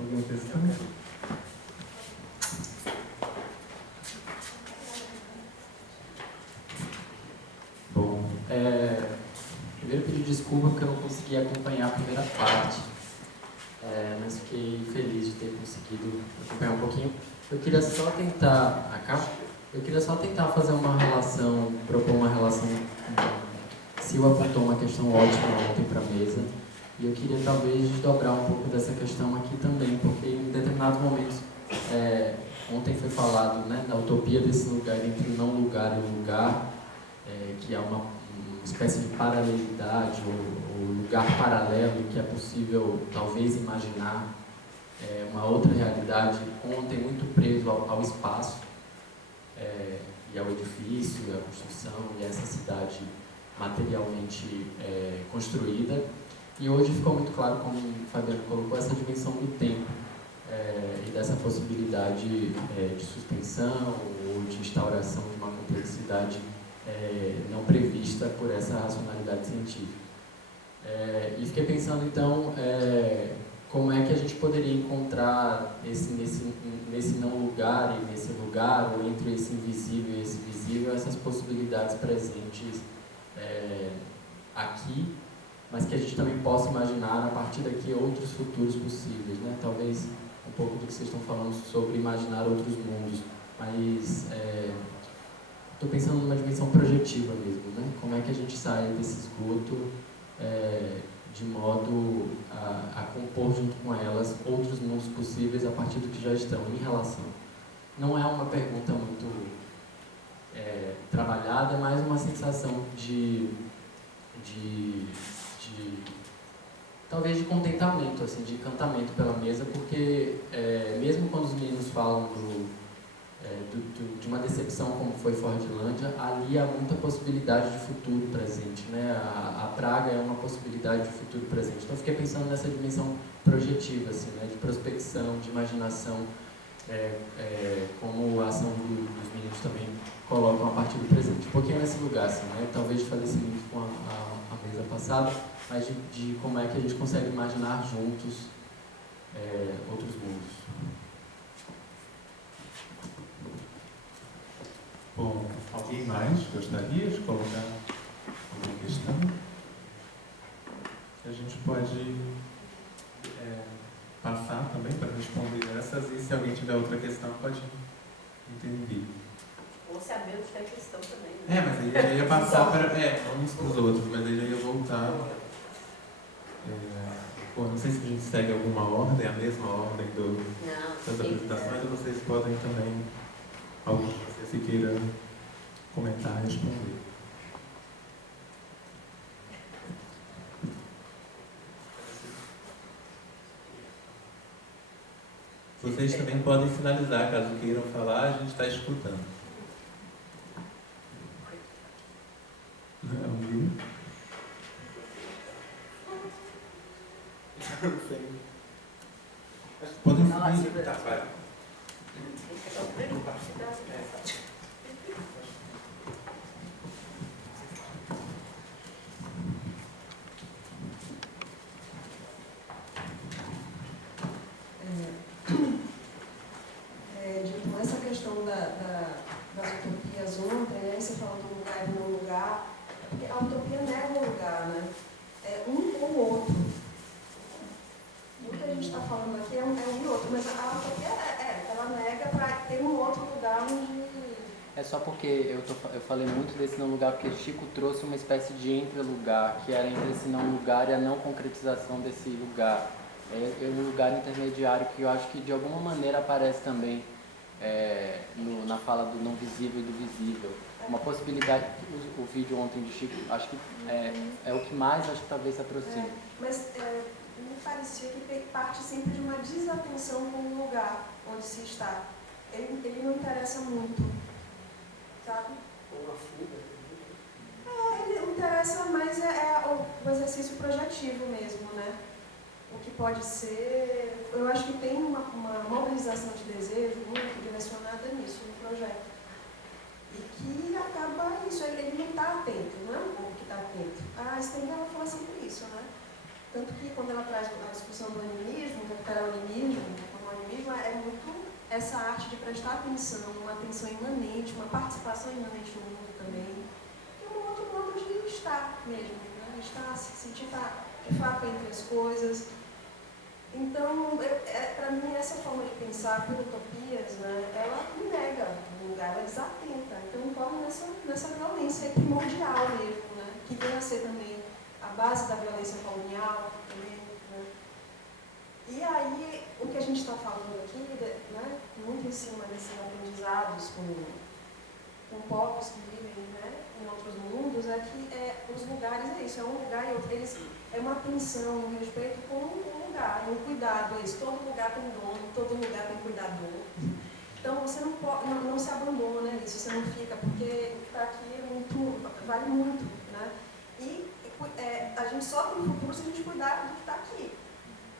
Alguma questão? Bom, primeiro pedir desculpa porque eu não consegui acompanhar a primeira parte, mas fiquei feliz de ter conseguido acompanhar um pouquinho. Eu queria só tentar fazer uma relação, propor uma relação. Silva apontou uma questão ótima ontem para a mesa, e eu queria talvez desdobrar um pouco dessa questão aqui também, porque em determinados momentos, ontem foi falado, né, da utopia desse lugar entre o não lugar e o lugar, que é uma espécie de paralelidade ou lugar paralelo que é possível talvez imaginar uma outra realidade, ontem muito preso ao espaço e ao edifício, à construção e a essa cidade materialmente construída. E hoje ficou muito claro, como o Fabiano colocou, essa dimensão do tempo e dessa possibilidade de suspensão ou de instauração de uma complexidade não prevista por essa racionalidade científica. E fiquei pensando, então, como é que a gente poderia encontrar nesse não lugar e nesse lugar, ou entre esse invisível e esse visível, essas possibilidades presentes aqui, mas que a gente também possa imaginar a partir daqui outros futuros possíveis, né? Talvez um pouco do que vocês estão falando sobre imaginar outros mundos, mas estou pensando numa dimensão projetiva mesmo, né? Como é que a gente sai desse esgoto de modo a compor junto com elas outros mundos possíveis a partir do que já estão em relação. Não é uma pergunta muito trabalhada, é mais uma sensação talvez de contentamento, assim, de encantamento pela mesa, porque mesmo quando os meninos falam de uma decepção como foi Fordlândia, ali há muita possibilidade de futuro presente, né? A Praga é uma possibilidade de futuro presente. Então eu fiquei pensando nessa dimensão projetiva, assim, né? De prospecção, de imaginação, como a ação dos meninos também colocam a partir do presente. Um pouquinho nesse lugar, assim, né? Talvez de fazer esse link com a mesa passada, mas de como é que a gente consegue imaginar juntos outros mundos. Bom, alguém mais gostaria de colocar alguma questão? A gente pode passar também para responder essas, e se alguém tiver outra questão pode intervir. Ou se a Bel tiver questão também. Né? Mas aí eu ia passar para uns para os outros, mas aí eu ia voltar. Não sei se a gente segue alguma ordem, a mesma ordem das apresentações, ou vocês podem também, algum que você se queira comentar, responder. Vocês também podem finalizar, caso queiram falar, a gente está escutando. Alguém? Não sei. Podem seguir. Tá, vai. Essa questão das utopias ontem, né? Você falou do lugar e não lugar, porque a utopia nega o lugar, né? Um ou outro. O que a gente está falando aqui é um e outro, mas a utopia ela nega para ter um outro lugar onde... É só porque eu falei muito desse não lugar, porque Chico trouxe uma espécie de entre-lugar, que era entre esse não lugar e a não concretização desse lugar. É um lugar intermediário que eu acho que de alguma maneira aparece também na fala do não visível e do visível. Uma possibilidade, o vídeo ontem de Chico, acho que é o que mais acho que talvez se aproxime. Mas me parecia que parte sempre de uma desatenção com o lugar onde se está. Ele não interessa muito, sabe? Uma fuga. Ele interessa mais o exercício projetivo mesmo, né? O que pode ser... Eu acho que tem uma mobilização de desejo muito direcionada nisso, no projeto. E que acaba isso, ele não está atento, não é um povo que está atento. A Stendhal fala sempre isso, né? Tanto que quando ela traz a discussão do animismo, do animismo, essa arte de prestar atenção, uma atenção imanente, uma participação imanente no mundo também, e um outro modo de estar mesmo, né? Estar, se sentir de fato entre as coisas. Então, para mim, essa forma de pensar por utopias, né, ela nega o lugar, ela desatenta, então incorre nessa violência primordial mesmo, né, que vem a ser também a base da violência colonial também, né. E aí, o que a gente está falando aqui, né, muito em cima desses aprendizados com povos que vivem, né, em outros mundos, é que os lugares é isso, é um lugar e outro. É uma atenção, um respeito com um lugar, um cuidado, é isso. Todo lugar tem dono, todo lugar tem cuidador. Então você não se abandona nisso, você não fica, porque o que está aqui vale muito, né? E a gente só tem futuro se a gente cuidar do que está aqui.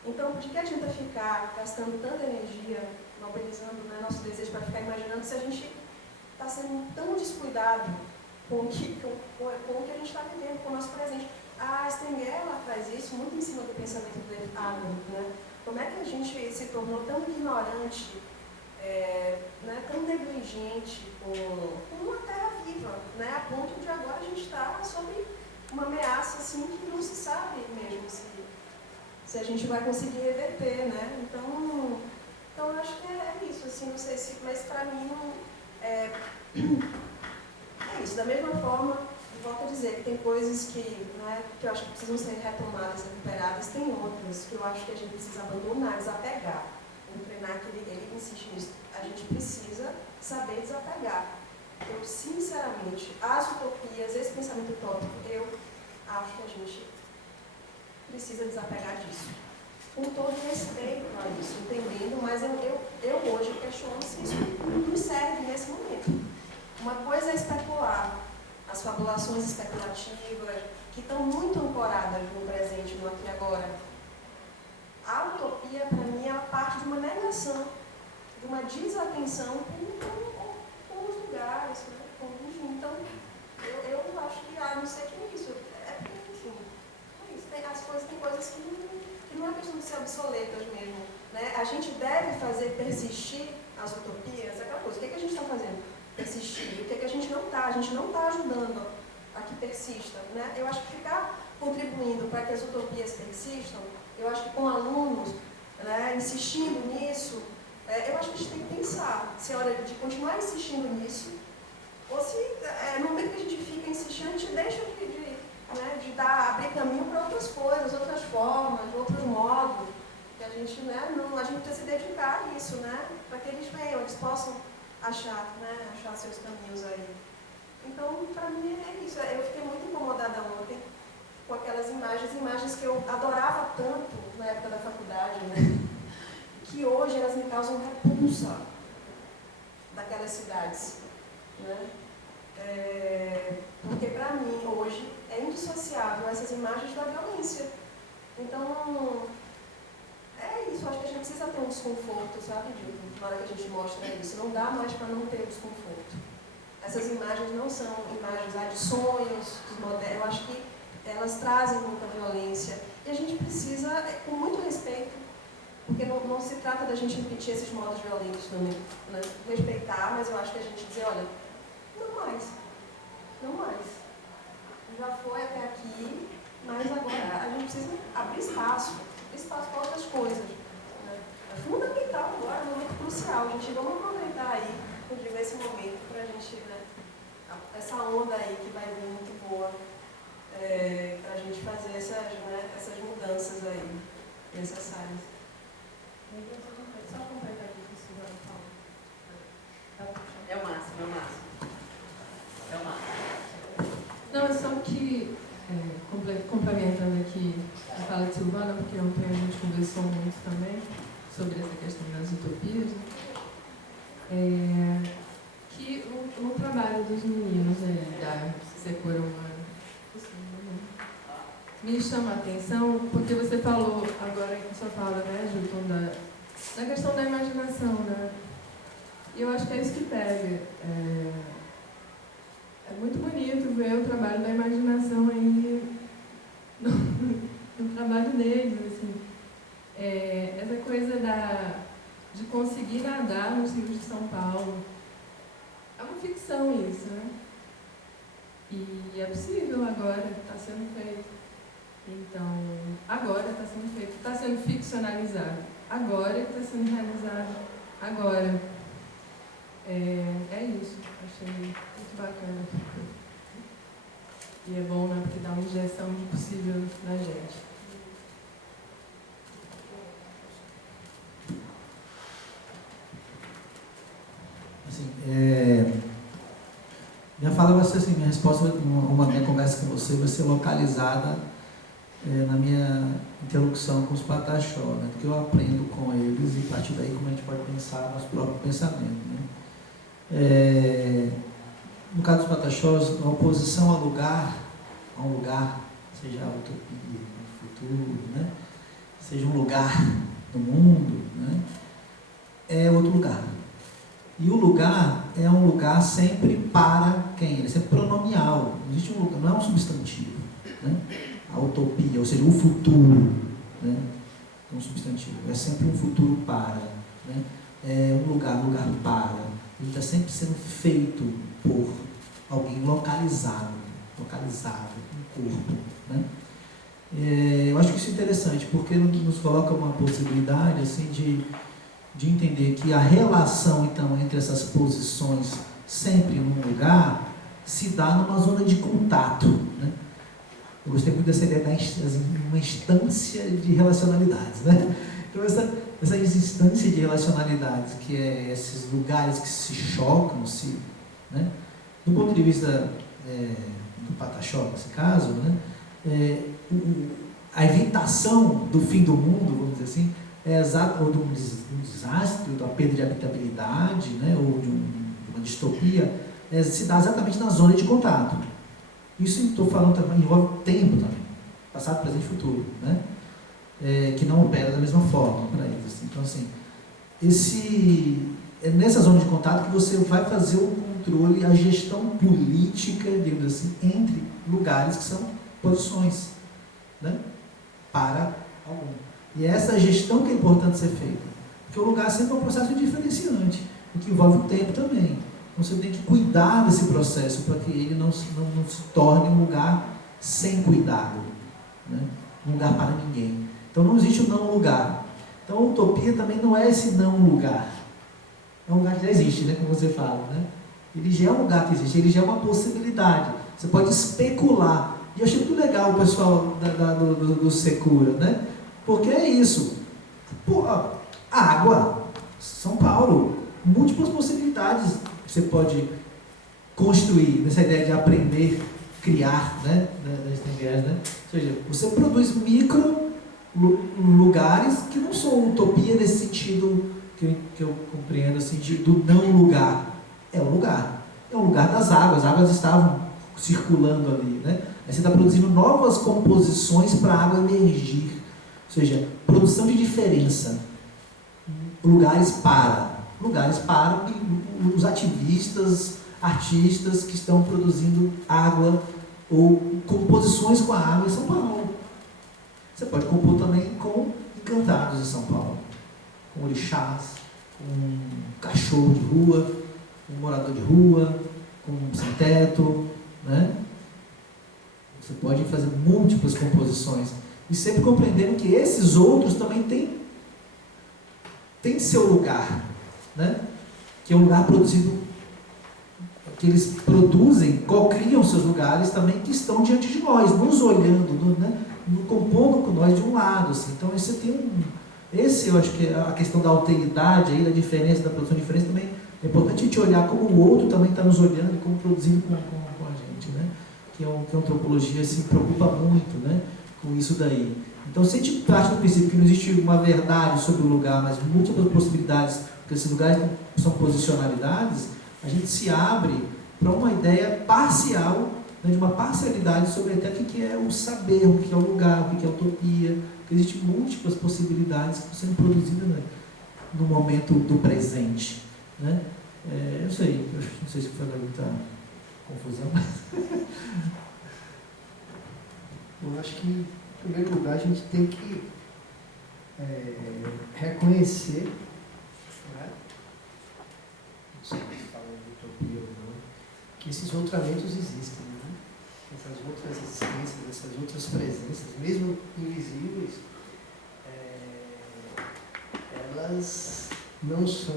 Então, de que adianta ficar gastando tanta energia, mobilizando, né, nosso desejo para ficar imaginando se a gente está sendo tão descuidado com o que a gente está vivendo, com o nosso presente. A Stengel traz isso muito em cima do pensamento do David Arnold, né? Como é que a gente se tornou tão ignorante, né, tão negligente com uma terra viva, né, a ponto de agora a gente estar sob uma ameaça assim, que não se sabe mesmo se a gente vai conseguir reverter, né? Então eu acho que é isso, assim, não sei se, mas para mim é isso. Da mesma forma, volto a dizer que tem coisas que eu acho que precisam ser retomadas, recuperadas, tem outras que eu acho que a gente precisa abandonar, desapegar. O Krenak, ele insiste nisso. A gente precisa saber desapegar. Eu, sinceramente, as utopias, esse pensamento utópico, eu acho que a gente precisa desapegar disso. Com todo respeito a isso, entendendo, mas eu hoje questiono se isso nos serve nesse momento. Uma coisa é especular, as fabulações especulativas, que estão muito ancoradas no presente, no aqui e agora. A utopia, para mim, ela parte de uma negação, de uma desatenção com os lugares, né? Enfim, então, eu acho que, não sei que é isso. Enfim, é isso. Tem coisas que não é questão de ser obsoletas mesmo, né? A gente deve fazer persistir as utopias, aquela coisa. O que a gente está fazendo? Persistir. O que a gente não está? A gente não está ajudando a que persista, né? Eu acho que ficar contribuindo para que as utopias persistam, eu acho que com alunos, né, insistindo nisso, eu acho que a gente tem que pensar se é hora de continuar insistindo nisso, ou se no momento que a gente fica insistindo, a gente deixa de abrir caminho para outras coisas, outras formas, outros modos, que a gente, né, a gente precisa se dedicar a isso, né, para que eles venham, eles possam achar seus caminhos aí. Então, para mim é isso. Eu fiquei muito incomodada ontem com aquelas imagens que eu adorava tanto na época da faculdade, né? Que hoje elas me causam repulsa daquelas cidades, né? Porque para mim hoje é indissociável essas imagens da violência. Então, é isso, acho que a gente precisa ter um desconforto, sabe, Dilton? Na hora que a gente mostra isso, não dá mais para não ter desconforto. Essas imagens não são imagens de sonhos, eu acho que elas trazem muita violência. E a gente precisa, com muito respeito, porque não se trata da gente repetir esses modos violentos também, né? Respeitar, mas eu acho que a gente dizer, olha, não mais. Já foi até aqui, mas agora a gente precisa abrir espaço para outras coisas. Né? É fundamental agora, é um momento crucial. A gente vamos aproveitar aí, esse momento para a gente, né, essa onda aí que vai vir muito boa, para a gente fazer essas mudanças aí necessárias. Só completar aqui o que o senhor falou. É o máximo. Não, é só que, complementando aqui a fala de Silvana, porque ontem a gente conversou muito também sobre essa questão das utopias, que o trabalho dos meninos da Secura Humana me chama a atenção, porque você falou agora em sua fala, né, Júlio, da questão da imaginação, né? E eu acho que é isso que pega. É muito bonito ver o trabalho da imaginação aí no trabalho deles, assim. Essa coisa de conseguir nadar lá nos rios de São Paulo. É uma ficção isso, né? E é possível agora, está sendo feito. Então, agora está sendo feito, está sendo ficcionalizado. Agora que está sendo realizado. Agora. É isso, achei muito bacana. E é bom, né, porque dá uma injeção de possível na gente. Assim, minha fala vai ser assim, minha resposta, minha conversa com você vai ser localizada na minha interlocução com os pataxó, né, do que eu aprendo com eles e a partir daí como a gente pode pensar nosso próprio pensamento, né. No caso dos pataxós, a oposição a um lugar, seja a utopia, o futuro, né, seja um lugar no mundo, né, é outro lugar. E o lugar é um lugar sempre para quem? Ele é sempre pronomial. Não existe um lugar, não é um substantivo. Né? A utopia, ou seja, o futuro, né? É um substantivo. É sempre um futuro para. Né? É um lugar para. Ele está sempre sendo feito por alguém localizado, um corpo. Né? Eu acho que isso é interessante, porque nos coloca uma possibilidade assim, de entender que a relação, então, entre essas posições, sempre num lugar, se dá numa zona de contato. Né? Eu gostei muito dessa ideia de uma instância de relacionalidades. Né? Então, essa instância de relacionalidades, que é esses lugares que se chocam, né? Do ponto de vista do pataxó, nesse caso, né? A evitação do fim do mundo, vamos dizer assim, ou de um desastre, da perda de habitabilidade, né, ou de uma distopia, se dá exatamente na zona de contato. Isso estou falando também, envolve tempo também, passado, presente e futuro, né, que não opera da mesma forma para eles. Assim. Então, assim, é nessa zona de contato que você vai fazer o controle, a gestão política, digamos assim, entre lugares que são posições, né, para algum. E é essa gestão que é importante ser feita. Porque o lugar sempre é um processo diferenciante, o que envolve o tempo também. Então você tem que cuidar desse processo para que ele não se torne um lugar sem cuidado, né? Um lugar para ninguém. Então não existe o não lugar. Então a utopia também não é esse não lugar. É um lugar que já existe, né? Como você fala. Né? Ele já é um lugar que existe, ele já é uma possibilidade. Você pode especular. E eu achei muito legal o pessoal do Secura, né? Porque é isso. Pô, água, São Paulo, múltiplas possibilidades você pode construir nessa ideia de aprender, criar, né? Né? Ou seja, você produz micro lugares que não são utopia nesse sentido que eu compreendo assim, do não lugar. É um lugar. É um lugar das águas. As águas estavam circulando ali, né? Aí você está produzindo novas composições para a água emergir. Ou seja, produção de diferença. Lugares para os ativistas, artistas que estão produzindo água ou composições com a água em São Paulo. Você pode compor também com encantados em São Paulo, com orixás, com um cachorro de rua, com um morador de rua, com um sem teto, né? Você pode fazer múltiplas composições e sempre compreendendo que esses outros também têm seu lugar, né? Que é um lugar produzido, que eles produzem, co-criam seus lugares também que estão diante de nós, nos olhando, né? Compondo com nós de um lado. Assim. Então, eu acho que a questão da alteridade, aí, da diferença, da produção de diferença, também é importante a gente olhar como o outro também está nos olhando e como produzindo com a gente, né? Que a antropologia se preocupa muito, né? Com isso daí. Então, se a gente parte do princípio que não existe uma verdade sobre o lugar, mas múltiplas possibilidades, porque esses lugares são posicionalidades, a gente se abre para uma ideia parcial, né, de uma parcialidade sobre até o que é o saber, o que é o lugar, o que é a utopia, porque existem múltiplas possibilidades que estão sendo produzidas, né, no momento do presente. Né? Eu não sei se foi muita confusão, mas... Eu acho que, em primeiro lugar, a gente tem que reconhecer, né, esses outramentos existem, né? Essas outras existências, essas outras presenças, mesmo invisíveis, elas não são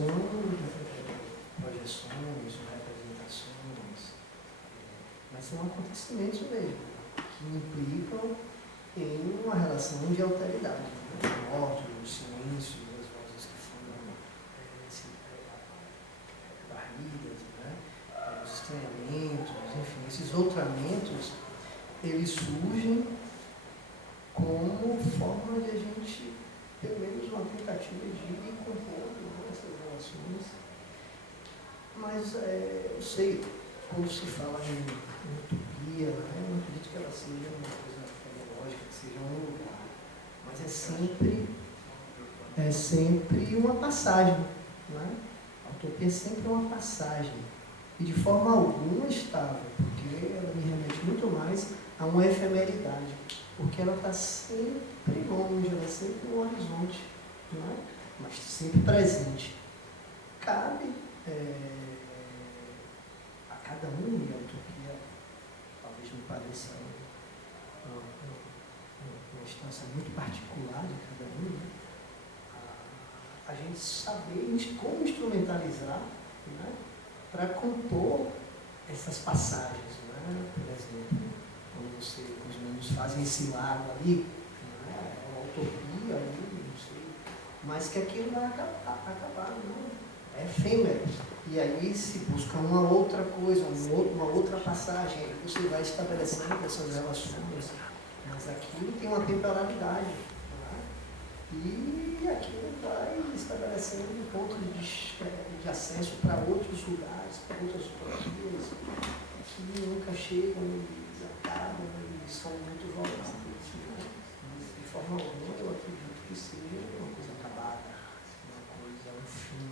projeções ou representações, mas são acontecimentos mesmo, que implicam em uma relação de alteridade, né? A morte, o silêncio, as vozes que foram varridas, né? Os estranhamentos, enfim, esses outramentos, eles surgem como forma de a gente, pelo menos uma tentativa de ir compondo essas relações. Mas eu sei, quando se fala em utopia, né, eu não acredito que ela seja uma coisa tecnológica, que seja um lugar, mas é sempre uma passagem, né? A utopia é sempre uma passagem, e de forma alguma estável, porque ela me remete muito mais a uma efemeridade, porque ela está sempre longe, ela é sempre no horizonte, né? Mas sempre presente. Cabe a cada um, e a utopia talvez me pareça uma instância muito particular de cada um, né? A gente saber como instrumentalizar, né? Para compor essas passagens, né? Por exemplo, quando os meninos fazem esse lago ali, né? É uma utopia ali, não sei, mas que aquilo vai acabar, não. É efêmero. E aí se busca uma outra coisa, uma outra passagem, aí você vai estabelecendo essas relações, mas aquilo tem uma temporalidade, né? E aquilo vai estabelecendo pontos de acesso para outros lugares, para outras utopias, que nunca chegam e acabam e são muito voláteis, né? Mas de forma alguma eu acredito que seja uma coisa acabada, uma coisa, um fim.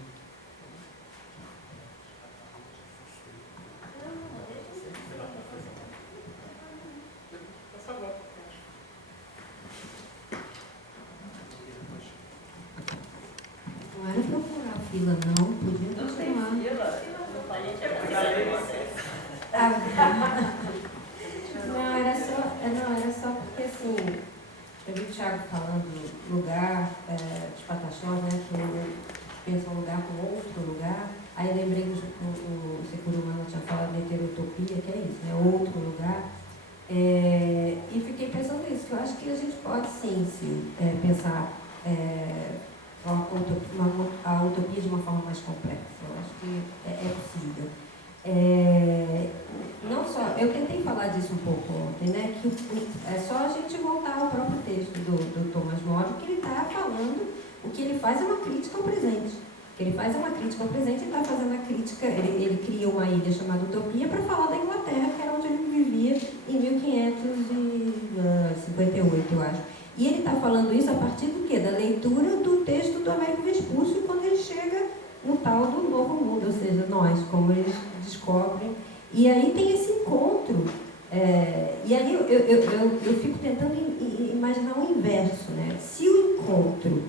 Não era procurar fila, não, podia continuar. Não, era só porque assim, eu vi o Thiago falando lugar de Pataxós, né, que eu penso um lugar com outro lugar, aí eu lembrei que o Seguro Humano tinha falado de heterotopia, que é isso, né, outro lugar, e fiquei pensando nisso, que eu acho que a gente pode sim pensar a utopia de uma forma mais complexa. Eu acho que é possível. Não só, eu tentei falar disso um pouco ontem, né? Que é só a gente voltar ao próprio texto do Thomas More, que ele está falando, o que ele faz é uma crítica ao presente. O que ele faz é uma crítica ao presente, ele está fazendo a crítica, ele cria uma ilha chamada Utopia para falar da Inglaterra, que era onde ele vivia em 1558, eu acho. E ele está falando isso a partir do quê? Da leitura do texto do Américo Vespúcio, quando ele chega no tal do Novo Mundo, ou seja, nós, como eles descobrem. E aí tem esse encontro, e aí eu fico tentando imaginar o inverso, né? Se o encontro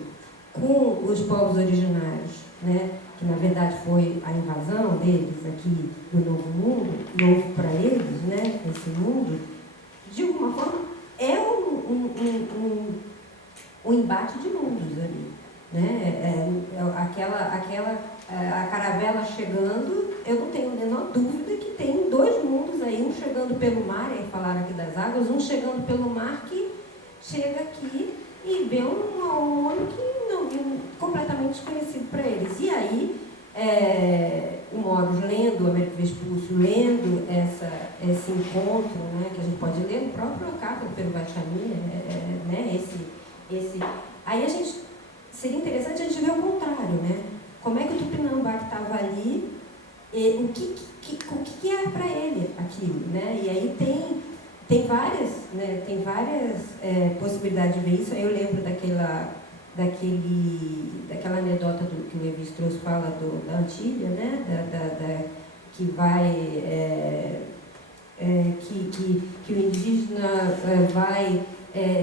com os povos originários, né, que na verdade foi a invasão deles aqui no Novo Mundo, novo para eles, né, esse mundo, de alguma forma é um embate de mundos ali, né? A caravela chegando, eu não tenho a menor dúvida que tem dois mundos aí, um chegando pelo mar, aí falaram aqui das águas, um chegando pelo mar que chega aqui e vê um mundo que não completamente desconhecido para eles. E aí, o Moros lendo, o Américo Vespúcio lendo esse encontro, né, que a gente pode ler no próprio Acápio pelo Vachani, né, aí seria interessante a gente ver o contrário, né? Como é que o Tupinambá que estava ali, o que é para ele aquilo, né? E aí tem várias possibilidades de ver isso. Aí eu lembro daquela anedota que o Levis trouxe, fala da Antíbia, né? Que vai que o indígena vai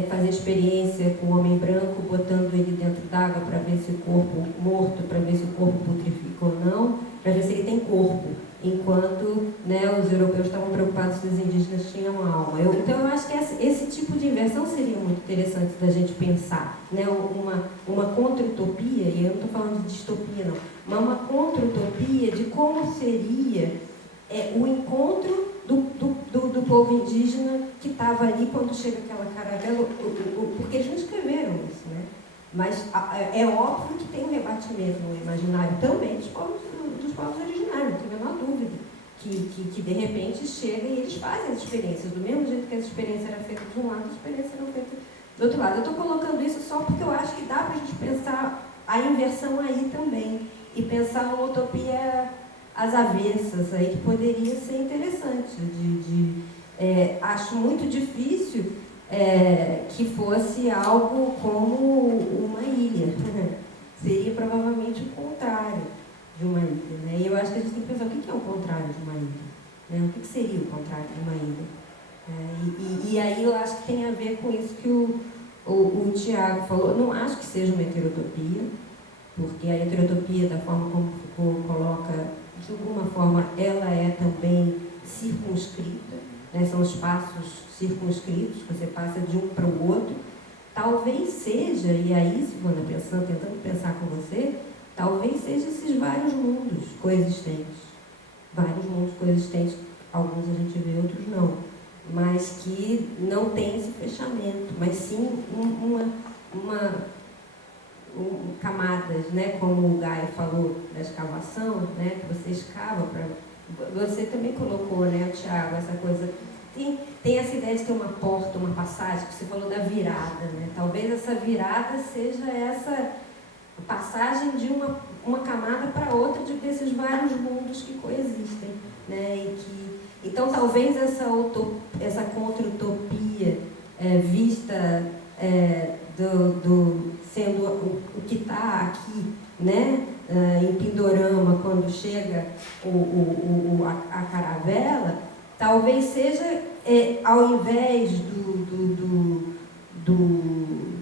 fazer experiência com o homem branco, botando ele dentro d'água para ver se o corpo morto, para ver se o corpo putrifica ou não, para ver se ele tem corpo. enquanto, né, os europeus estavam preocupados se os indígenas tinham alma. Então eu acho que esse tipo de inversão seria muito interessante da gente pensar, né, uma contra-utopia, e eu não estou falando de distopia não, mas uma contra-utopia de como seria o encontro do povo indígena que estava ali quando chega aquela caravela, porque eles não escreveram isso, né? Mas é óbvio que tem um rebatimento no imaginário também dos povos originários, não tem a menor dúvida, que de repente chega e eles fazem as experiências, do mesmo jeito que essa experiência era feita de um lado, as experiências eram feitas do outro lado. Eu estou colocando isso só porque eu acho que dá para a gente pensar a inversão aí também, e pensar uma utopia às avessas, aí, que poderia ser interessante. Acho muito difícil que fosse algo como uma ilha. Seria provavelmente o contrário de uma ilha. Né? E eu acho que a gente tem que pensar o que é o contrário de uma ilha. Né? O que seria o contrário de uma ilha? E aí eu acho que tem a ver com isso que o Tiago falou. Não acho que seja uma heterotopia, porque a heterotopia, da forma como Foucault coloca, de alguma forma, ela é também circunscrita, né? São espaços circunscritos, você passa de um para o outro. Talvez seja, e aí, Silvana, tentando pensar com você, talvez seja esses vários mundos coexistentes. Vários mundos coexistentes, alguns a gente vê, outros não, mas que não tem esse fechamento, mas sim camadas, né, como o Gaia falou da escavação, né, que você escava para... Você também colocou, né, Tiago, essa coisa... Tem essa ideia de ter uma porta, uma passagem, que você falou da virada, né? Talvez essa virada seja essa passagem de uma camada para outra desses vários mundos que coexistem, né? Então, talvez essa contra-utopia vista sendo o que está aqui, né, em Pindorama, quando chega a caravela, talvez seja, ao invés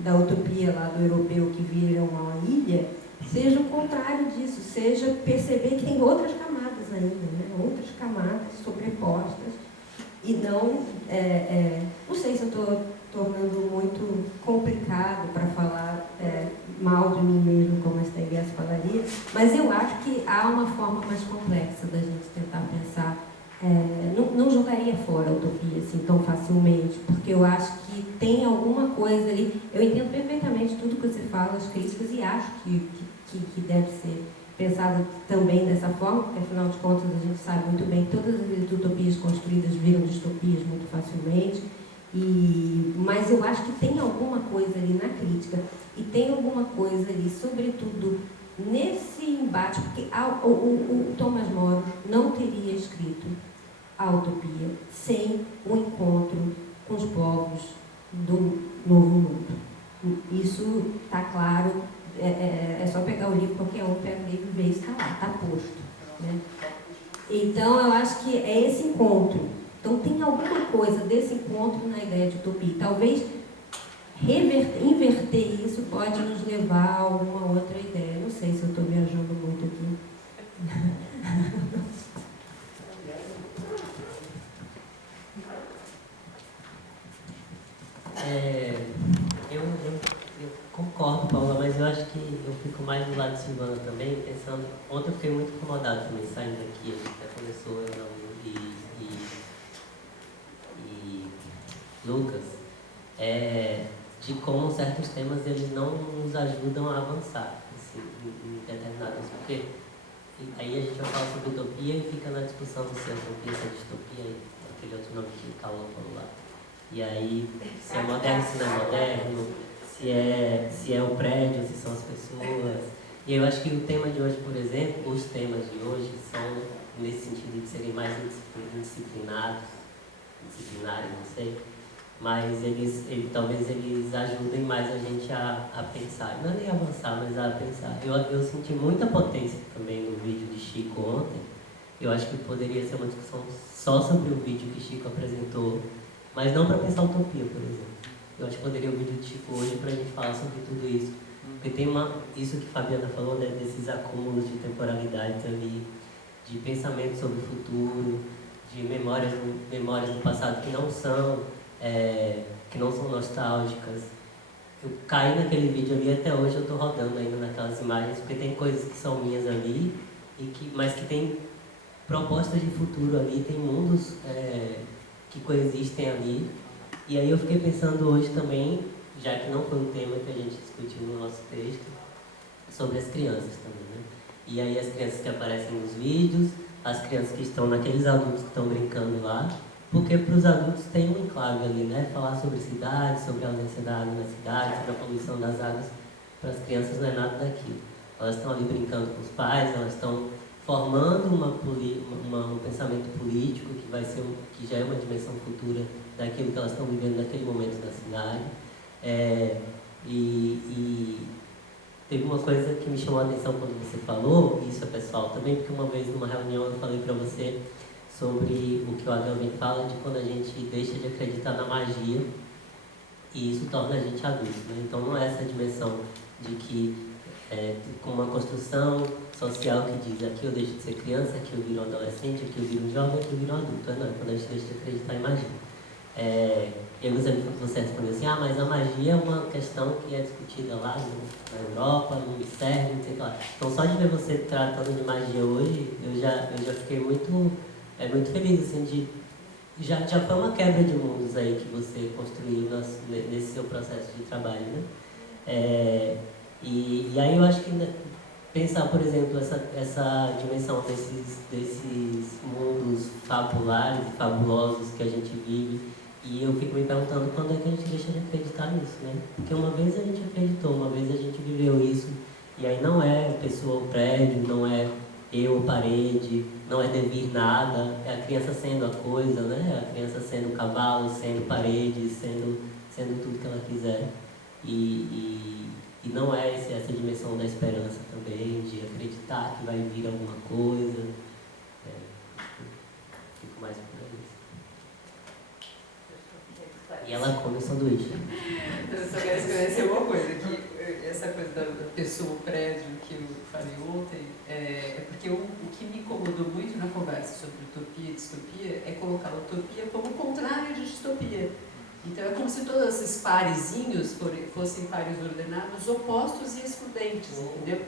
da utopia lá do europeu que vira uma ilha, seja o contrário disso, seja perceber que tem outras camadas ainda, né, outras camadas sobrepostas, e não sei se eu estou tornando muito complicado para falar mal de mim mesmo, como a Stengers falaria, mas eu acho que há uma forma mais complexa da gente tentar pensar. Não jogaria fora a utopia assim tão facilmente, porque eu acho que tem alguma coisa ali. Eu entendo perfeitamente tudo que você fala, as críticas, e acho que deve ser pensado também dessa forma, porque afinal de contas a gente sabe muito bem que todas as utopias construídas viram distopias muito facilmente. Mas eu acho que tem alguma coisa ali na crítica, e tem alguma coisa ali, sobretudo nesse embate, porque o Thomas More não teria escrito a utopia sem o encontro com os povos do Novo Mundo. Isso está claro, é só pegar o livro, qualquer um pega o livro e vê, está lá, está posto. Né? Então, eu acho que é esse encontro. Então, tem alguma coisa desse encontro na ideia de utopia. Talvez inverter isso pode nos levar a alguma outra ideia. Não sei se eu estou viajando muito aqui. Eu concordo, Paula, mas eu acho que eu fico mais do lado de Silvana também, pensando... Ontem eu fiquei muito incomodado também, saindo daqui, a gente até começou, eu não, e Lucas, de como certos temas eles não nos ajudam a avançar assim, em determinados, porque aí a gente vai falar sobre utopia e fica na discussão se é utopia, se é distopia, aquele outro nome que o Carlos falou lá. E aí, se é moderno, se não é moderno, se é o prédio, se são as pessoas. E eu acho que o tema de hoje, por exemplo, os temas de hoje são nesse sentido de serem mais disciplinares, não sei, mas talvez eles ajudem mais a gente a pensar, não é nem avançar, mas a pensar. Eu senti muita potência também no vídeo de Chico ontem. Eu acho que poderia ser uma discussão só sobre o vídeo que Chico apresentou, mas não para pensar utopia, por exemplo. Eu acho que poderia o vídeo de Chico hoje para a gente falar sobre tudo isso. Porque tem isso que a Fabiana falou, né, desses acúmulos de temporalidades ali, de pensamento sobre o futuro, de memórias do passado que não são nostálgicas. Eu caí naquele vídeo ali, até hoje eu estou rodando ainda naquelas imagens, porque tem coisas que são minhas ali, mas que tem propostas de futuro ali, tem mundos que coexistem ali. E aí eu fiquei pensando hoje também, já que não foi um tema que a gente discutiu no nosso texto, sobre as crianças também, né? E aí as crianças que aparecem nos vídeos, as crianças que estão naqueles adultos que estão brincando lá, porque para os adultos tem um enclave ali, né? Falar sobre cidade, sobre a ausência da água na cidade, sobre a poluição das águas, para as crianças não é nada daquilo. Elas estão ali brincando com os pais, elas estão formando um pensamento político que já é uma dimensão futura daquilo que elas estão vivendo naquele momento da cidade. E teve uma coisa que me chamou a atenção quando você falou, e isso é pessoal também, porque uma vez numa reunião eu falei para você sobre o que o Agamben fala de quando a gente deixa de acreditar na magia e isso torna a gente adulto, né? Então não é essa dimensão de que com uma construção social que diz aqui eu deixo de ser criança, aqui eu viro um adolescente, aqui eu viro um jovem, aqui eu viro um adulto. Não, quando a gente deixa de acreditar em magia. E você respondeu assim, mas a magia é uma questão que é discutida lá na Europa, no CERN, não sei o que lá. Então só de ver você tratando de magia hoje, eu já fiquei muito feliz, assim, já foi uma quebra de mundos aí que você construiu nesse seu processo de trabalho, né? E aí eu acho que pensar, por exemplo, essa dimensão desses mundos fabulares e fabulosos que a gente vive, e eu fico me perguntando quando é que a gente deixa de acreditar nisso, né? Porque uma vez a gente acreditou, uma vez a gente viveu isso, e aí não é pessoa ou prédio, não é eu ou parede, não é devir nada, é a criança sendo a coisa, né? A criança sendo o cavalo, sendo parede, sendo tudo que ela quiser. E não é essa dimensão da esperança também, de acreditar que vai vir alguma coisa. Fico mais por aí. E ela come o sanduíche. Eu só quero esclarecer uma coisa, que essa coisa da pessoa, o prédio que eu falei ontem, é porque o que me incomodou muito na conversa sobre utopia e distopia é colocar a utopia como o contrário de distopia. Então é como se todos esses parezinhos fossem pares ordenados, opostos e excludentes, entendeu?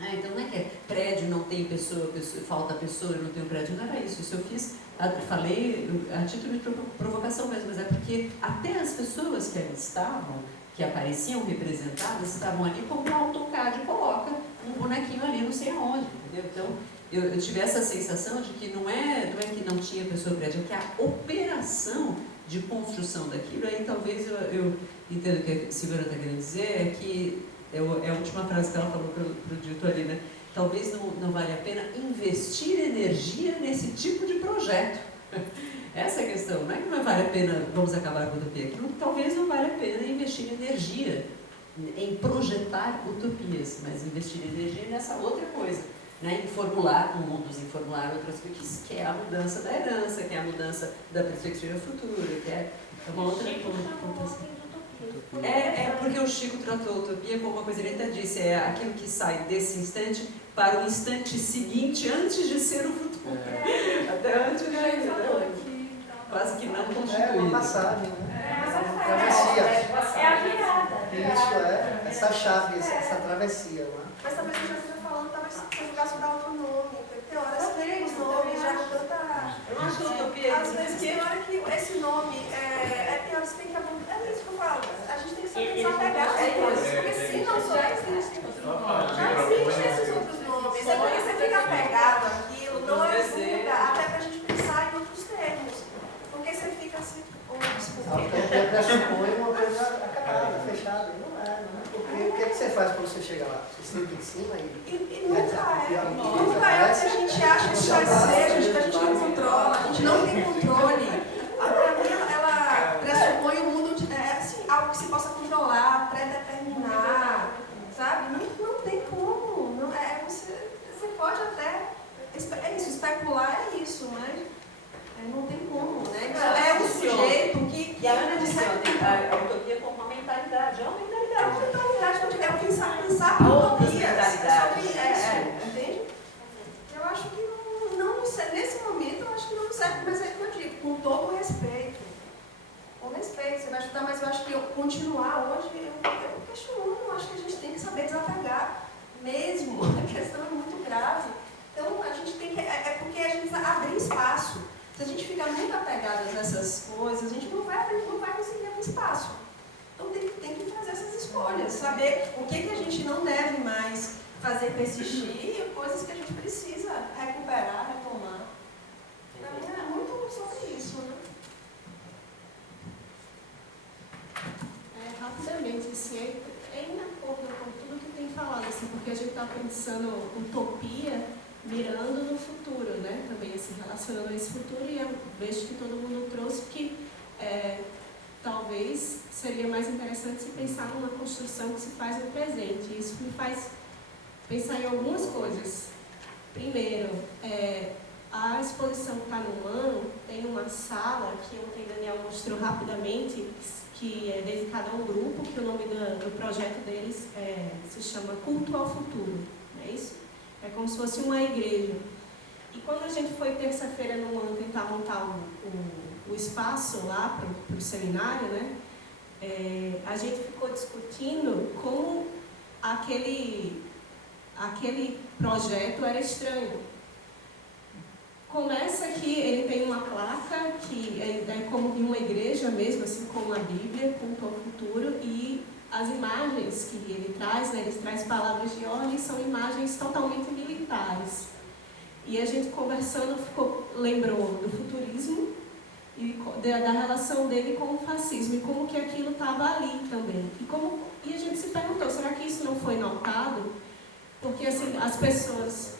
Então não é que prédio não tem pessoa, falta pessoa e não tem um prédio, não era isso. Isso eu falei a título de provocação mesmo, mas é porque até as pessoas que ali estavam, que apareciam representadas, estavam ali como o AutoCAD coloca um bonequinho ali não sei aonde, entendeu? Então eu tive essa sensação de que não é que não tinha pessoa prédio, é que a operação de construção daquilo, aí talvez eu entendo o que a Silvana está querendo dizer, é que é a última frase que ela falou para o dito ali, né? Talvez não valha a pena investir energia nesse tipo de projeto. Essa é a questão, não é que não vale a pena, vamos acabar com a utopia, talvez não valha a pena investir energia em projetar utopias, mas investir energia nessa outra coisa, né? Em formular mundos, em formular outras coisas, que é a mudança da herança, que é a mudança da perspectiva futura, que é uma outra coisa. Porque o Chico tratou a utopia como uma coisa, ele até disse, é aquilo que sai desse instante para o instante seguinte, antes de ser o futuro. Até antes, né? Quase que não constituído. É uma passagem, né? Travessia. É a virada. Isso essa chave, essa travessia, né? Mas talvez a gente já esteja falando, talvez por causa da autonômica. Tem horas que os nomes já com tanta... Eu acho que utopia... Às vezes tem hora que esse nome tem horas que tem que... É isso que eu falo. A gente tem que saber desapegar as coisas. Porque se não só existem... Já existem esses outros nomes. É porque você fica apegado àquilo, não ajuda até pra gente pensar em outros termos. Porque você fica assim... Até pressupõe uma coisa acabada, fechada. Não é. Porque o que você faz quando você chega lá? Você senta em cima e nunca é o que a gente acha que vai ser, a gente não controla, a gente não tem controle. Pra mim, ela pressupõe um mundo assim, algo que se possa controlar, pré-determinar, sabe? Não tem como. Não, você pode até... especular é isso, mas... não tem como, né? Então, é um sujeito que Ana disse a utopia como uma mentalidade. É uma mentalidade. É uma mentalidade. É pensar a utopia. É sobre isso, entende? Eu acho que porque a gente precisa abrir espaço. Se a gente ficar muito apegado nessas coisas, a gente não vai conseguir abrir espaço. Então tem que fazer essas escolhas, saber o que a gente não deve mais fazer persistir e coisas que a gente precisa recuperar, retomar. Para mim é muito sobre isso, né? Rapidamente, assim, é em acordo com tudo que tem falado, assim, porque a gente está pensando utopia mirando no futuro, né? Também assim, relacionando a esse futuro, e eu vejo que todo mundo trouxe que talvez seria mais interessante se pensar numa construção que se faz no presente. Isso me faz pensar em algumas coisas. Primeiro, a exposição que está no Humano tem uma sala que ontem Daniel mostrou rapidamente, que é dedicada a um grupo, que o nome do projeto deles se chama Culto ao Futuro, não é isso? É como se fosse uma igreja. E quando a gente foi terça-feira no Humano tentar montar o espaço lá para o seminário, né, a gente ficou discutindo como aquele projeto era estranho. Começa que ele tem uma placa que é como de uma igreja mesmo, assim como a Bíblia, Culto ao Futuro, e as imagens que ele traz, né, ele traz palavras de ordem, são imagens totalmente militares. E a gente conversando lembrou do futurismo e da relação dele com o fascismo e como que aquilo estava ali também. E a gente se perguntou, será que isso não foi notado? Porque assim, as pessoas...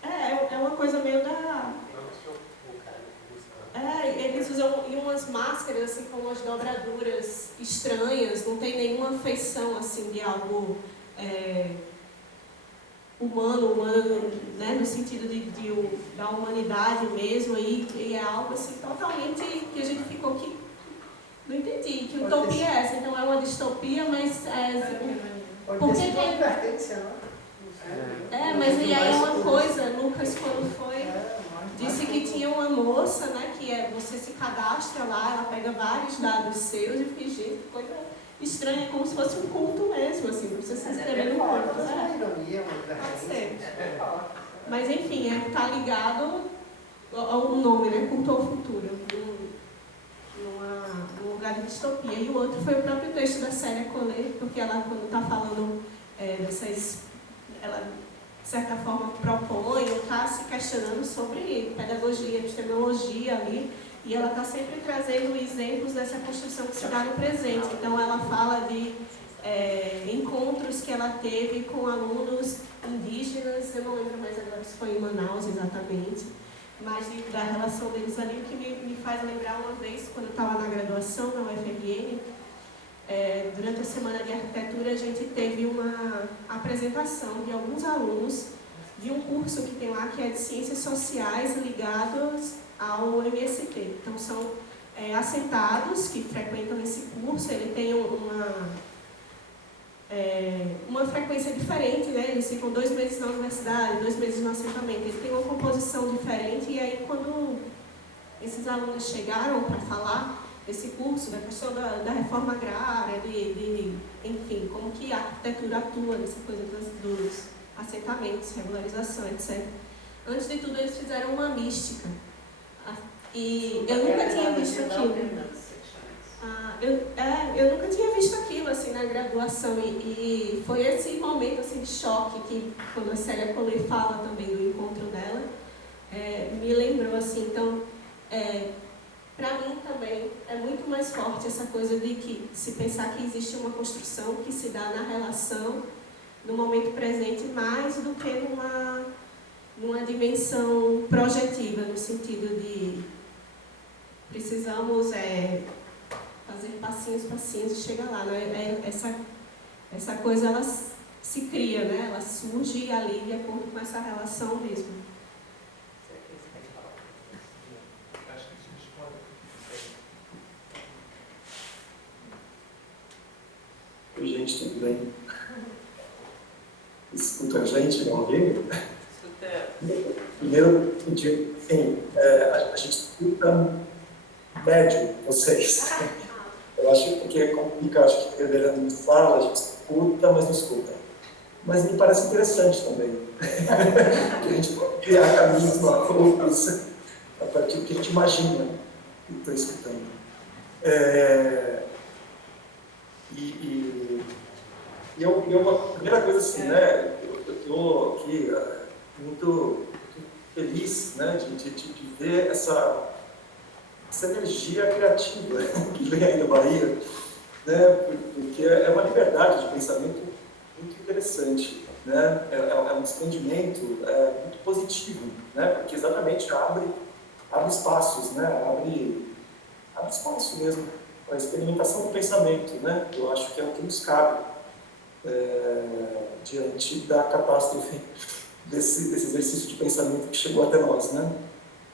É uma coisa meio da... eles usam umas máscaras assim, com umas dobraduras estranhas, não tem nenhuma feição assim, de algo humano, né, no sentido da humanidade mesmo, e é algo assim, totalmente que a gente ficou que não entendi, que utopia é essa, então é uma distopia, mas pode ter sido uma advertência, não? Mas e aí é uma coisa, Lucas quando foi, disse que tinha uma moça, né, que você se cadastra lá, ela pega vários dados seus e fica, gente, que coisa estranha, como se fosse um culto mesmo, assim, pra você se inscrever no culto. Pode ser. Mas enfim, está ligado ao nome, né, Culto ao Futuro, num lugar de distopia. E o outro foi o próprio texto da Célia Collet, porque ela, quando está falando ela, de certa forma, propõe ou está se questionando sobre pedagogia, epistemologia ali, e ela está sempre trazendo exemplos dessa construção que se dá no presente. Então, ela fala de encontros que ela teve com alunos indígenas, eu não lembro mais agora se foi em Manaus exatamente, mas da relação deles ali, o que me faz lembrar uma vez, quando eu estava na graduação, na UFRN, durante a Semana de Arquitetura, a gente teve uma apresentação de alguns alunos de um curso que tem lá, que é de Ciências Sociais ligados ao MST. Então, são assentados que frequentam esse curso, ele tem uma frequência diferente, né? Eles ficam 2 meses na universidade, 2 meses no assentamento, ele tem uma composição diferente, e aí quando esses alunos chegaram para falar desse curso, da questão da reforma agrária, enfim, como que a arquitetura atua nessa coisa dos assentamentos, regularização, etc. Antes de tudo, eles fizeram uma mística. E eu nunca tinha visto aquilo. Eu nunca tinha visto aquilo assim, na graduação, e foi esse momento assim, de choque que, quando a Célia Collet fala também do encontro dela, me lembrou assim. Então, para mim também é muito mais forte essa coisa de que se pensar que existe uma construção que se dá na relação, no momento presente, mais do que numa dimensão projetiva, no sentido de precisamos fazer passinhos e chegar lá. Né? Essa coisa ela se cria, né? Ela surge ali de acordo com essa relação mesmo. Oi, gente, tudo bem? Escuta a gente, não ouviu? Primeiro, sim, a gente escuta médio vocês. Eu acho que é complicado, acho que a Verena fala, a gente escuta, mas não escuta. mas me parece interessante também. Que a gente pode criar caminhos para a partir do que a gente imagina e estou escutando. A primeira coisa assim, né, eu estou aqui muito feliz, né, de ver essa energia criativa que vem aí da Bahia, né, porque é uma liberdade de pensamento muito interessante, né, é um desprendimento muito positivo, né, porque exatamente abre espaços, né, abre espaço mesmo para a experimentação do pensamento, né, eu acho que é o que nos cabe diante da catástrofe desse exercício de pensamento que chegou até nós, né.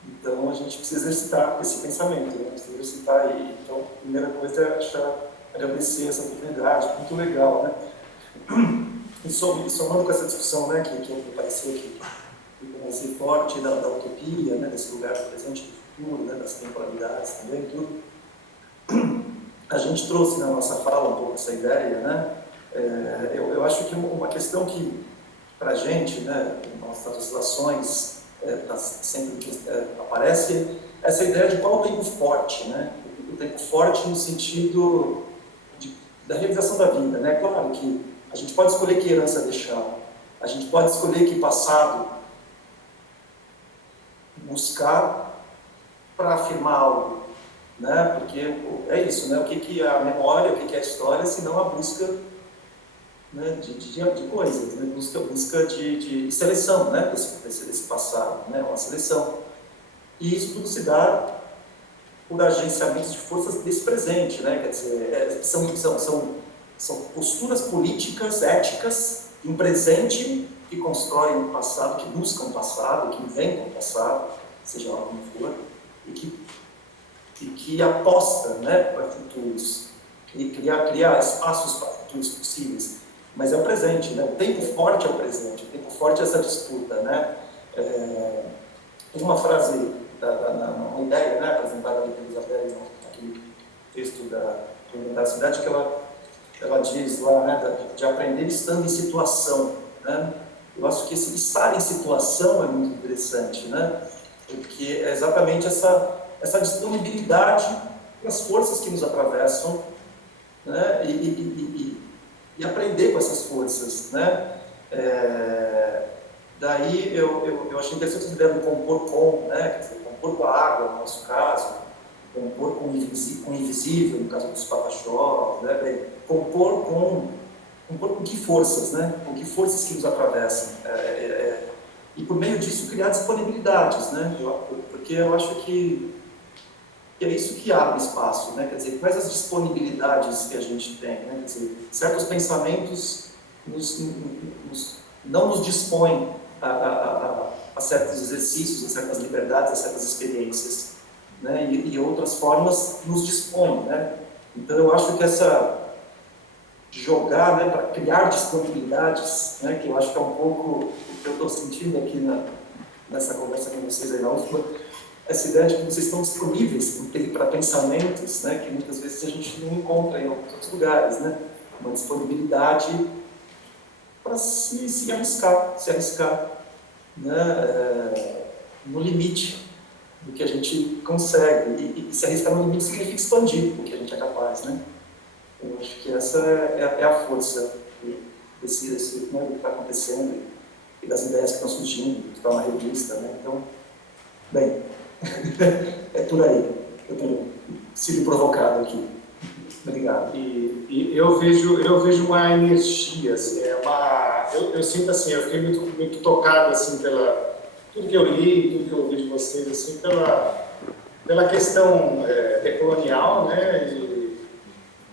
Então, a gente precisa exercitar esse pensamento, né? Precisa exercitar. Então, a primeira coisa é agradecer essa oportunidade, muito legal, né? E somando com essa discussão, né, que apareceu aqui, que comecei forte da utopia, né, desse lugar do presente e do futuro, né, das temporalidades também, tudo, a gente trouxe na nossa fala um pouco essa ideia, né? Eu acho que uma questão que, para a gente, né, nossas oscilações, sempre aparece essa ideia de qual é o tempo forte, né? O tempo forte no sentido da realização da vida, né? Claro que a gente pode escolher que herança deixar, a gente pode escolher que passado buscar para afirmar algo, né? Porque é isso, né? O que é a memória, o que é a história, senão a busca, né, de coisas, né? busca de seleção, né, desse passado, né, uma seleção. E isso tudo se dá por agenciamentos de forças desse presente, né, quer dizer, são posturas políticas, éticas, de um presente que constroem um passado, que buscam o passado, que inventam o passado, seja lá como for, e que aposta, né, para futuros, e criar espaços para futuros possíveis. Mas é o presente, né? O tempo forte é o presente, o tempo forte é essa disputa, né? Tem uma frase, uma ideia, né, apresentada pela Isabel, naquele texto da cidade, que ela diz lá, né, de aprender estando em situação, né? Eu acho que esse estar em situação é muito interessante, né? Porque é exatamente essa disponibilidade para as forças que nos atravessam, né? E aprender com essas forças, né? Daí eu achei interessante essa ideia do compor com, né? Quer dizer, compor com a água, no nosso caso, compor com o invisível, no caso dos Pataxó, né? Bem, compor com que forças, né? Com que forças que nos atravessam. E por meio disso criar disponibilidades, né? Porque eu acho que é isso que abre espaço, né? Quer dizer, quais as disponibilidades que a gente tem, né? Quer dizer, certos pensamentos não nos dispõem a certos exercícios, a certas liberdades, a certas experiências, né? E outras formas nos dispõem, né? Então eu acho que essa jogar, né, para criar disponibilidades, né, que eu acho que é um pouco o que eu estou sentindo aqui nessa conversa com vocês aí na UFBA, essa ideia de que vocês estão disponíveis para pensamentos, né, que muitas vezes a gente não encontra em outros lugares, né, uma disponibilidade para se arriscar, né, no limite do que a gente consegue, e se arriscar no limite significa expandir o que a gente é capaz, né. Eu acho que essa é a força desse né, do que está acontecendo e das ideias que estão surgindo, que estão na revista, né, então, bem, é por aí. Eu tenho sido provocado aqui. Obrigado. E eu vejo uma energia, assim, eu sinto assim, eu fiquei muito tocado assim pela tudo que eu li, tudo que eu ouvi de vocês, assim, pela questão decolonial, né,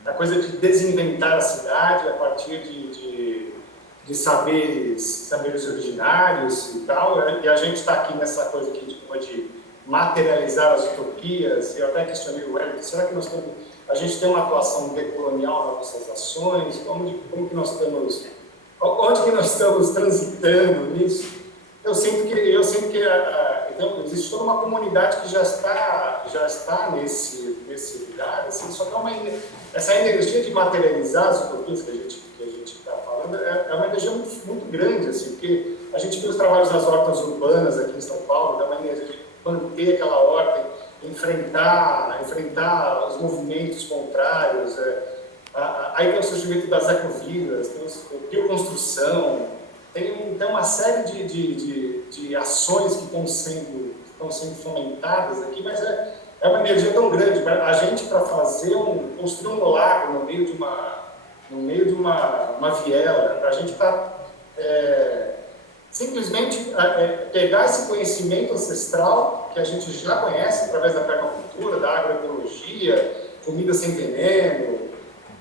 a coisa de desinventar a cidade a partir de saberes originários e tal, e a gente está aqui nessa coisa que a gente pode materializar as utopias. Eu até questionei o Wellington, será que a gente tem uma atuação decolonial nas nossas ações? Como que nós estamos, onde que nós estamos transitando nisso? Eu sinto que então, existe toda uma comunidade que já está nesse lugar, assim, só que essa energia de materializar as utopias que a gente está falando, uma energia muito grande, assim, porque a gente viu os trabalhos das hortas urbanas aqui em São Paulo, da maneira de manter aquela horta, enfrentar os movimentos contrários, aí tem o surgimento das ecovilas, tem a bioconstrução, tem uma série de ações que estão sendo fomentadas aqui, mas é uma energia tão grande. A gente, para construir um lago no meio de uma viela, para a gente simplesmente pegar esse conhecimento ancestral que a gente já conhece através da permacultura, da agroecologia, comida sem veneno,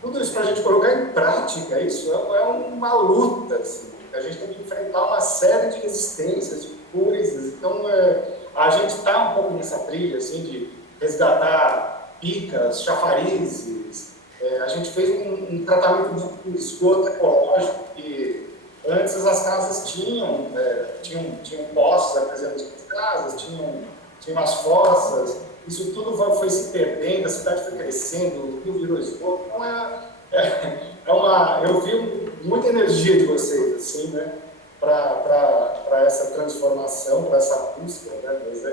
tudo isso para a gente colocar em prática, isso é uma luta, assim. A gente tem que enfrentar uma série de resistências, de coisas. Então, a gente está um pouco nessa trilha, assim, de resgatar picas, chafarizes. A gente fez um tratamento de esgoto ecológico, que antes as casas tinham poços apresentados nas casas, tinham as fossas. Isso tudo foi se perdendo, a cidade foi crescendo, o rio virou esgoto. Então, eu vi muita energia de vocês, assim, né, para essa transformação, para essa busca, né, mas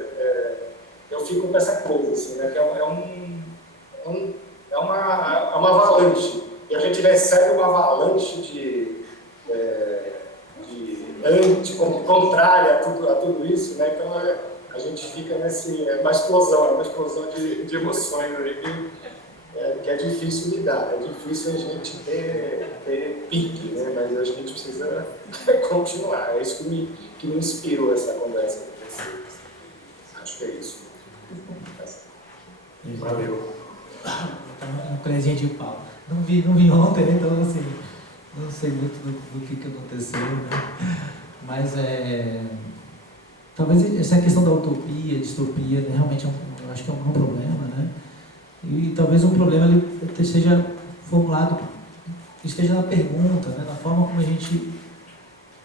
eu fico com essa coisa, assim, né, que é uma avalanche, e a gente recebe uma avalanche de contrária a tudo isso, né, então a gente fica uma explosão de emoções aí, que é difícil lidar, é difícil a gente ter pique, né? Mas a gente precisa continuar. É isso que me inspirou essa conversa com vocês. Acho que é isso. Valeu. Uma coisinha de pau. Não vi ontem, então assim, não sei muito do que aconteceu, né? Mas talvez essa questão da utopia, distopia, né, realmente eu acho que é um problema, né? E talvez um problema ele esteja formulado, esteja na pergunta, né, na forma como a gente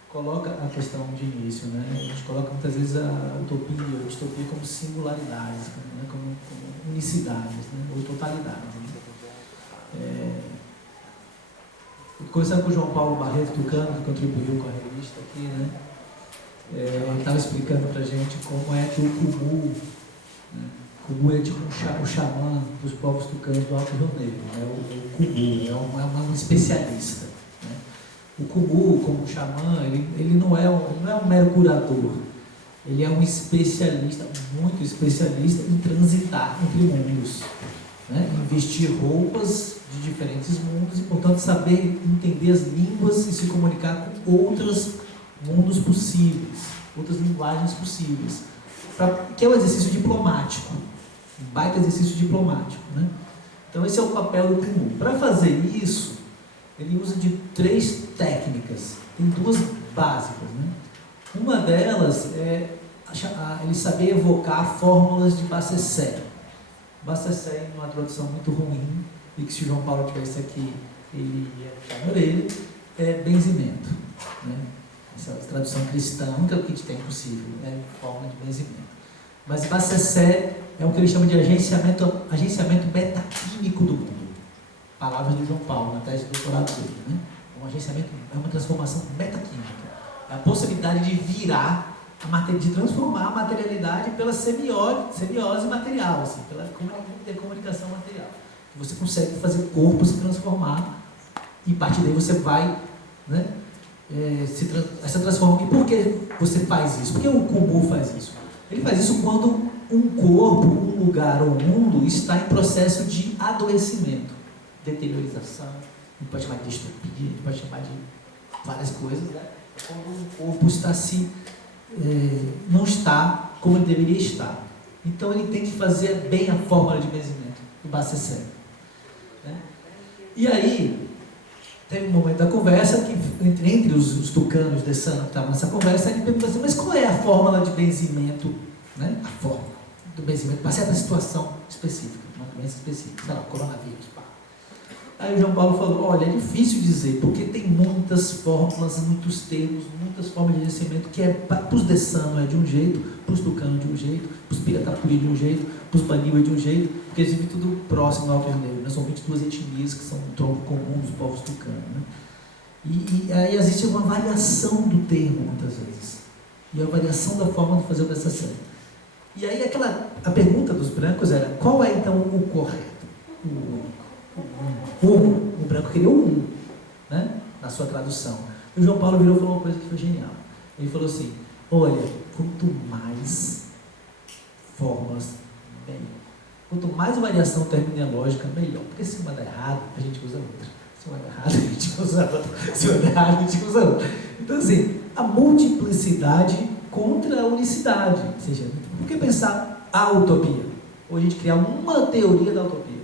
coloca a questão de início, né? A gente coloca muitas vezes a utopia, a distopia como singularidades, né, como unicidades, né, ou totalidades. Né? Conversando com o João Paulo Barreto Tucano, que contribuiu com a revista aqui, né? Ele estava explicando para a gente como é que o Kumu, né? Kumu é tipo o xamã dos povos tucanos do Alto Rio Negro, né? O Kumu é um especialista. Né? O Kumu, como xamã, ele não é um mero curador, ele é um especialista, muito especialista em transitar entre mundos, né? Em vestir roupas de diferentes mundos e, portanto, saber entender as línguas e se comunicar com outros mundos possíveis, outras linguagens possíveis, que é um exercício diplomático, um baita exercício diplomático, né? Então esse é o papel do Kumu. Para fazer isso, ele usa de 3 técnicas, tem 2 básicas, né? Uma delas é ele saber evocar fórmulas de Bassessé. Bassessé, em uma tradução muito ruim, e que se o João Paulo tivesse aqui, ele ia ficar na orelha, é benzimento, né? Essa tradução cristã, a única que a gente tem possível é forma de benzimento. Mas Bassessé é o que ele chama de agenciamento metaquímico do mundo. Palavras de João Paulo, na tese do doutorado dele, né? Um agenciamento é uma transformação metaquímica. É a possibilidade de virar, de transformar a materialidade pela semiose material, assim, pela comunicação material. Você consegue fazer o corpo se transformar e a partir daí você vai, né, essa transformação. E por que você faz isso? Por que o Kumu faz isso? Ele faz isso quando um corpo, um lugar ou um mundo está em processo de adoecimento, deteriorização, a gente pode chamar de distopia, a gente pode chamar de várias coisas, né? Quando o corpo está não está como ele deveria estar. Então ele tem que fazer bem a fórmula de benzimento do Bassessé. Né? E aí, teve um momento da conversa que, entre os tucanos de Sano que estavam nessa conversa, ele perguntou assim, mas qual é a fórmula de benzimento, né? A fórmula do benzimento para certa situação específica, uma doença específica, sei lá, coronavírus, pá. Aí o João Paulo falou, olha, é difícil dizer, porque tem muitas fórmulas, muitos termos, muitas formas de gerenciamento, que para os de Sano é de um jeito, para os tucanos de um jeito, para os Piracapuri de um jeito, para os Baniu é de um jeito, porque eles vivem tudo próximo ao Alto Rio Negro, né? São 22 etnias que são um tronco comum dos povos tucanos. Né? E aí existe uma variação do termo, muitas vezes. E a variação da forma de fazer o BCC. E aí a pergunta dos brancos era, qual é então o correto? O branco queria o 1, né? Na sua tradução. O João Paulo virou e falou uma coisa que foi genial. Ele falou assim, olha, quanto mais formas, melhor. Quanto mais variação terminológica, melhor. Porque se mandar errado, a gente usa outra. Se mandar errado, a gente usa outra. Se mandar errado, a gente usa outra. Então, assim, a multiplicidade contra a unicidade. Ou seja, por que pensar a utopia? Ou a gente criar uma teoria da utopia,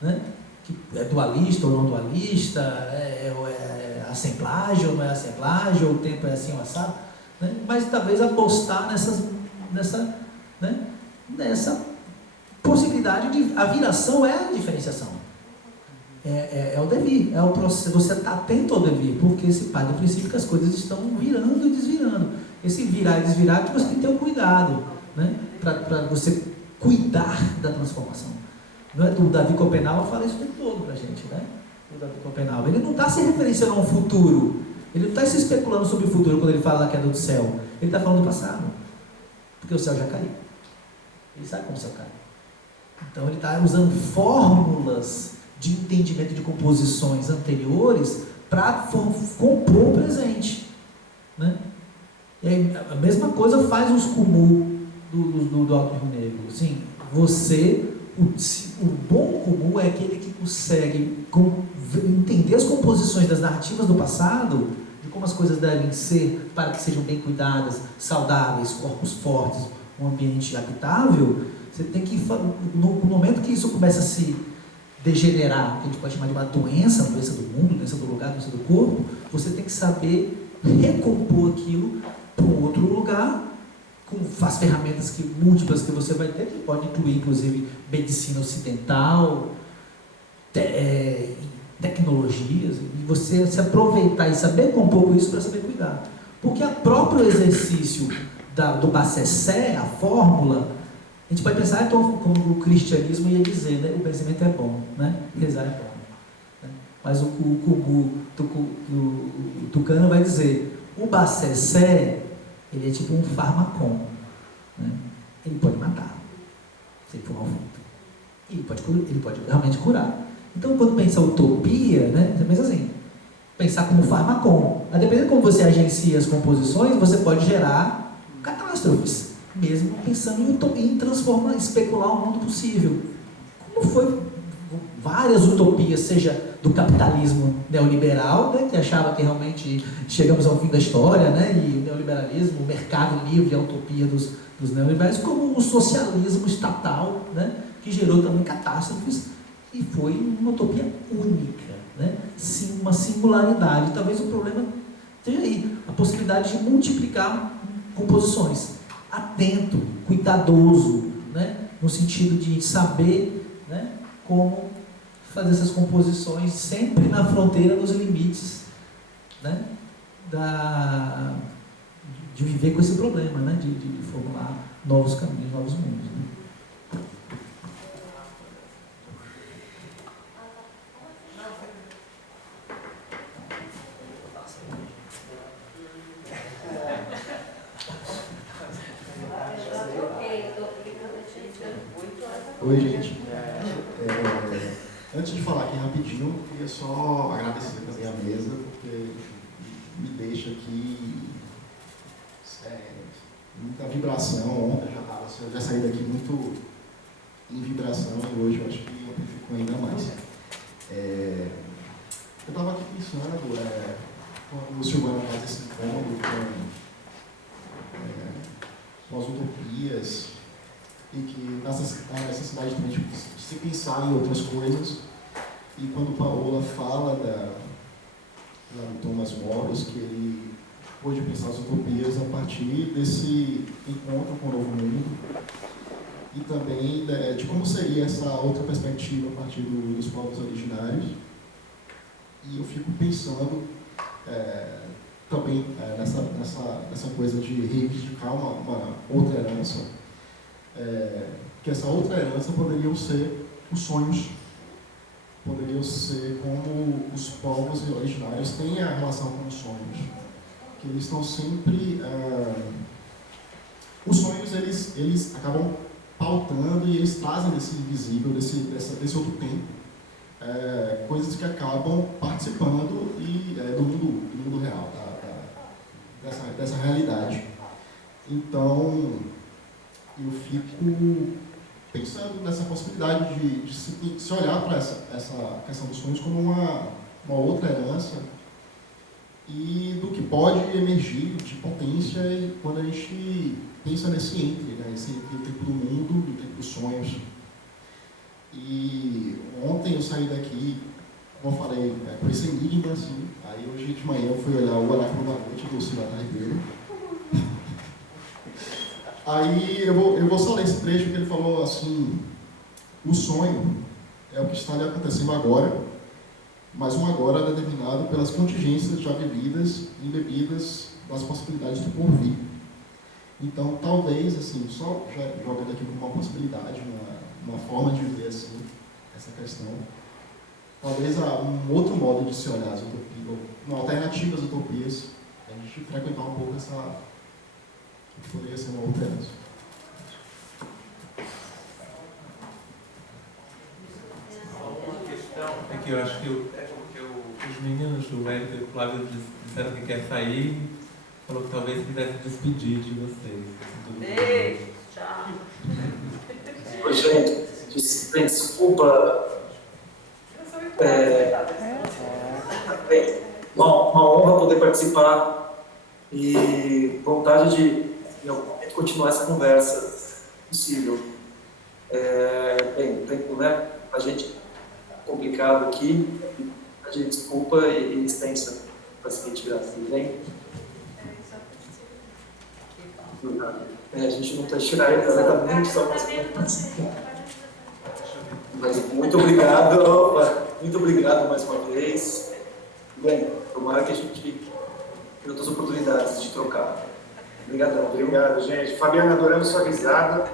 né? Que é dualista ou não dualista, é assemblagem ou não é assemblagem, ou o tempo é assim ou assado, né? Mas talvez apostar nessa possibilidade de... A viração é a diferenciação. É o devir, é o processo. Você está atento ao devir, porque se parte do princípio que as coisas estão virando e desvirando. Esse virar e desvirar que você tem que ter um cuidado, né? Para você cuidar da transformação. Não é? O Davi Copenau fala isso o tempo todo para a gente, né? O Davi Copenau, ele não está se referenciando a um futuro, ele não está se especulando sobre o futuro quando ele fala da queda do céu, ele está falando do passado, porque o céu já caiu, ele sabe como o céu cai. Então ele está usando fórmulas de entendimento de composições anteriores para compor o presente, né? E aí, a mesma coisa faz os Kumu do Alto Rio Negro. Assim, o bom Kumu é aquele que consegue entender as composições das narrativas do passado, de como as coisas devem ser para que sejam bem cuidadas, saudáveis, corpos fortes, um ambiente habitável. Você tem que, no momento que isso começa a se degenerar, que a gente pode chamar de uma doença do mundo, doença do lugar, doença do corpo, você tem que saber recompor aquilo para um outro lugar, com as ferramentas múltiplas que você vai ter, que pode incluir, inclusive, medicina ocidental, tecnologias, e você se aproveitar e saber compor isso para saber cuidar. Porque o próprio exercício do Bassessé, a fórmula, a gente pode pensar, então, como o cristianismo ia dizer, né? O pensamento é bom, né? Rezar é bom. Né? Mas o tucano vai dizer, o Bassessé, ele é tipo um farmacon, né? Ele pode matar, se ele for mal feito. Ele pode realmente curar. Então, quando pensa utopia, né? Você pensa assim, pensar como farmacon. A depender de como você agencia as composições, você pode gerar catástrofes, mesmo pensando em transformar, especular um mundo possível. Como foi várias utopias, seja do capitalismo neoliberal, né, que achava que realmente chegamos ao fim da história, né, e o neoliberalismo, o mercado livre, a utopia dos neoliberais, como o socialismo estatal, né, que gerou também catástrofes, e foi uma utopia única, né, sim, uma singularidade. Talvez o problema esteja aí, a possibilidade de multiplicar composições, atento, cuidadoso, né, no sentido de saber, né, como fazer essas composições sempre na fronteira dos limites, né, de viver com esse problema, né, de formular novos caminhos, novos mundos. Né. Oi, gente. Antes de falar aqui rapidinho, eu queria só agradecer também a mesa, porque me deixa aqui muita vibração. Ontem eu já saí daqui muito em vibração e hoje eu acho que amplificou ainda mais. Eu estava aqui pensando, quando o Silvano faz esse incômodo com as utopias, e que a necessidade também de se pensar em outras coisas. E quando Paola fala do Thomas Morris, que ele pôde pensar as utopias a partir desse encontro com o novo mundo, e também de como seria essa outra perspectiva a partir dos povos originários. E eu fico pensando também nessa coisa de reivindicar uma outra herança, que essa outra herança poderiam ser os sonhos, poderiam ser como os povos originários têm a relação com os sonhos. Que eles estão sempre... os sonhos, eles acabam pautando e eles trazem desse invisível, desse outro tempo, coisas que acabam participando do mundo real, dessa realidade. Então, eu fico pensando nessa possibilidade de se olhar para essa questão dos sonhos como uma outra herança e do que pode emergir de potência quando a gente pensa nesse entre, né? Esse tempo do mundo, do tempo dos sonhos. E ontem eu saí daqui, como eu falei, com esse enigma, assim. Aí hoje de manhã eu fui olhar o Oráculo da Noite do Silvana Ribeiro. Aí eu vou só ler esse trecho que ele falou assim: o sonho é o que está lhe acontecendo agora, mas um agora determinado pelas contingências já vividas e embebidas das possibilidades do porvir. Então, talvez, assim, só jogando aqui como uma possibilidade, uma forma de ver assim, essa questão, talvez há um outro modo de se olhar as utopias, uma alternativa às utopias, a gente frequentar um pouco essa, que poderia ser uma outra herança. Uma questão é que eu acho que os meninos, o Hélio e o Flávio, disseram que quer sair, falou que talvez quisesse despedir de vocês. Beijo, tchau. Oi, gente, desculpa. Uma honra poder participar e vontade de continuar essa conversa possível. Bem, o tempo, né, a gente complicado aqui, a gente desculpa e extensa para a seguinte graça, bem? A gente não está tirando exatamente só mas muito obrigado mais uma vez. Bem, tomara que a gente tenha outras oportunidades de trocar. Obrigadão. Obrigado, gente. Fabiana, adoramos sua risada.